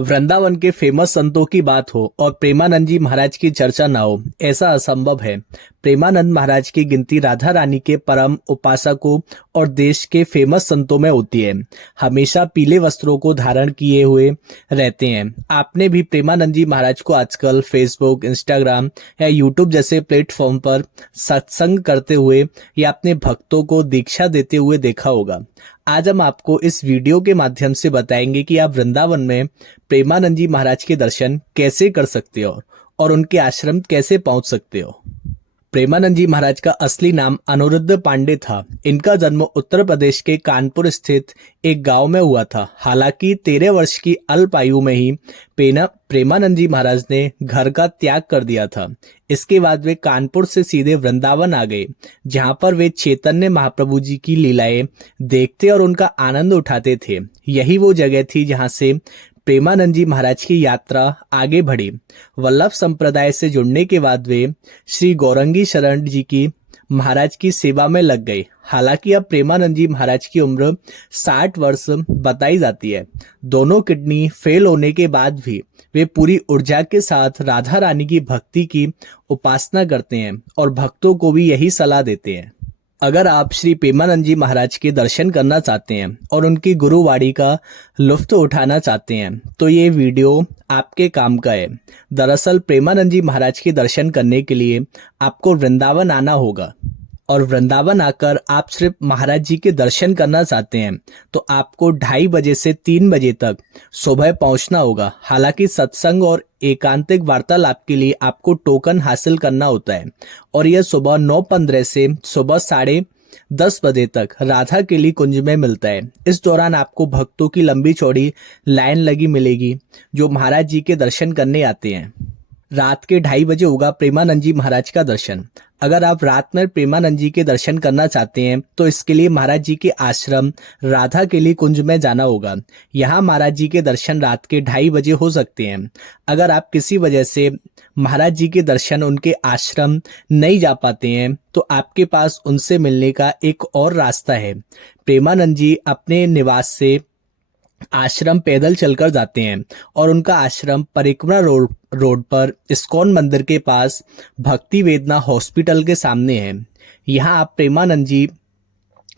वृंदावन के फेमस संतों की बात हो और प्रेमानंद जी महाराज की चर्चा ना हो, ऐसा असंभव है। प्रेमानंद महाराज की गिनती राधा रानी के परम उपासकों और देश के फेमस संतों में होती है। हमेशा पीले वस्त्रों को धारण किए हुए रहते हैं। आपने भी प्रेमानंद जी महाराज को आजकल फेसबुक, इंस्टाग्राम या यूट्यूब जैसे प्लेटफॉर्म पर सत्संग करते हुए या अपने भक्तों को दीक्षा देते हुए देखा होगा। आज हम आपको इस वीडियो के माध्यम से बताएंगे कि आप वृंदावन में प्रेमानंद जी महाराज के दर्शन कैसे कर सकते हो और उनके आश्रम कैसे पहुंच सकते हो। प्रेमानंद जी महाराज का असली नाम अनिरुद्ध पांडे था। इनका जन्म उत्तर प्रदेश के कानपुर स्थित एक गांव में हुआ था। हालांकि 13 वर्ष की अल्प आयु में ही प्रेमानंद जी महाराज ने घर का त्याग कर दिया था। इसके बाद वे कानपुर से सीधे वृंदावन आ गए, जहां पर वे चैतन्य महाप्रभु जी की लीलाएं देखते और उनका आनंद उठाते थे। यही वो जगह थी जहां से प्रेमानंद जी महाराज की यात्रा आगे बढ़ी। वल्लभ संप्रदाय से जुड़ने के बाद वे श्री गौरंगी शरण जी की महाराज की सेवा में लग गए। हालांकि अब प्रेमानंद जी महाराज की उम्र 60 वर्ष बताई जाती है। दोनों किडनी फेल होने के बाद भी वे पूरी ऊर्जा के साथ राधा रानी की भक्ति की उपासना करते हैं और भक्तों को भी यही सलाह देते हैं। अगर आप श्री प्रेमानंद जी महाराज के दर्शन करना चाहते हैं और उनकी गुरुवाणी का लुत्फ उठाना चाहते हैं तो ये वीडियो आपके काम का है। दरअसल प्रेमानंद जी महाराज के दर्शन करने के लिए आपको वृंदावन आना होगा और वृंदावन आकर आप सिर्फ महाराज जी के दर्शन करना चाहते हैं तो आपको 2:30 बजे से 3 बजे तक सुबह पहुंचना होगा। हालांकि सत्संग और एकांतिक वार्तालाप के लिए आपको टोकन हासिल करना होता है और यह सुबह 9:15 से सुबह 10:30 बजे तक राधा केली कुंज में मिलता है। इस दौरान आपको भक्तों की लंबी चौड़ी लाइन लगी मिलेगी जो महाराज जी के दर्शन करने आते हैं। रात के 2:30 बजे होगा प्रेमानंद जी महाराज का दर्शन। अगर आप रात में प्रेमानंद जी के दर्शन करना चाहते हैं तो इसके लिए महाराज जी के आश्रम राधा केली कुंज में जाना होगा। यहाँ महाराज जी के दर्शन रात के 2:30 बजे हो सकते हैं। अगर आप किसी वजह से महाराज जी के दर्शन उनके आश्रम नहीं जा पाते हैं तो आपके पास उनसे मिलने का एक और रास्ता है। प्रेमानंद जी अपने निवास से आश्रम पैदल चलकर जाते हैं और उनका आश्रम परिक्रमा रोड पर इस्कॉन मंदिर के पास भक्ति वेदना हॉस्पिटल के सामने है। यहाँ आप प्रेमानंद जी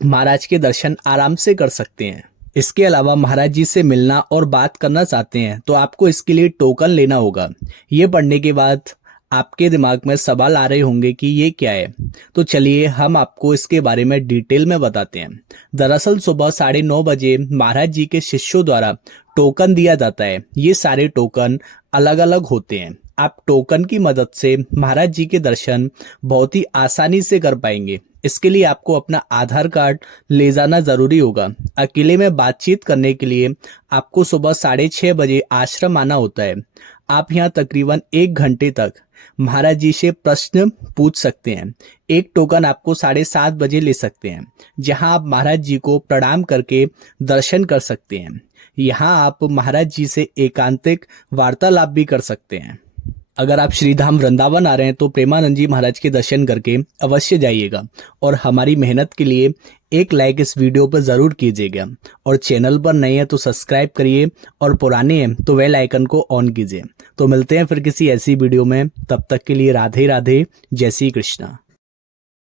महाराज के दर्शन आराम से कर सकते हैं। इसके अलावा महाराज जी से मिलना और बात करना चाहते हैं तो आपको इसके लिए टोकन लेना होगा। ये पढ़ने के बाद आपके दिमाग में सवाल आ रहे होंगे कि ये क्या है, तो चलिए हम आपको इसके बारे में डिटेल में बताते हैं। दरअसल सुबह 9:30 बजे महाराज जी के शिष्यों द्वारा टोकन दिया जाता है। ये सारे टोकन अलग अलग होते हैं। आप टोकन की मदद से महाराज जी के दर्शन बहुत ही आसानी से कर पाएंगे। इसके लिए आपको अपना आधार कार्ड ले जाना जरूरी होगा। अकेले में बातचीत करने के लिए आपको सुबह 6:30 बजे आश्रम आना होता है। आप यहाँ तकरीबन 1 घंटे तक महाराज जी से प्रश्न पूछ सकते हैं। एक टोकन आपको 7:30 बजे ले सकते हैं, जहां आप महाराज जी को प्रणाम करके दर्शन कर सकते हैं। यहाँ आप महाराज जी से एकांतिक वार्तालाप भी कर सकते हैं। अगर आप श्रीधाम वृंदावन आ रहे हैं तो प्रेमानंद जी महाराज के दर्शन करके अवश्य जाइएगा और हमारी मेहनत के लिए एक लाइक इस वीडियो पर जरूर कीजिएगा और चैनल पर नए हैं तो सब्सक्राइब करिए और पुराने हैं तो बेल आइकन को ऑन कीजिए। तो मिलते हैं फिर किसी ऐसी वीडियो में, तब तक के लिए राधे राधे, जय श्री कृष्णा।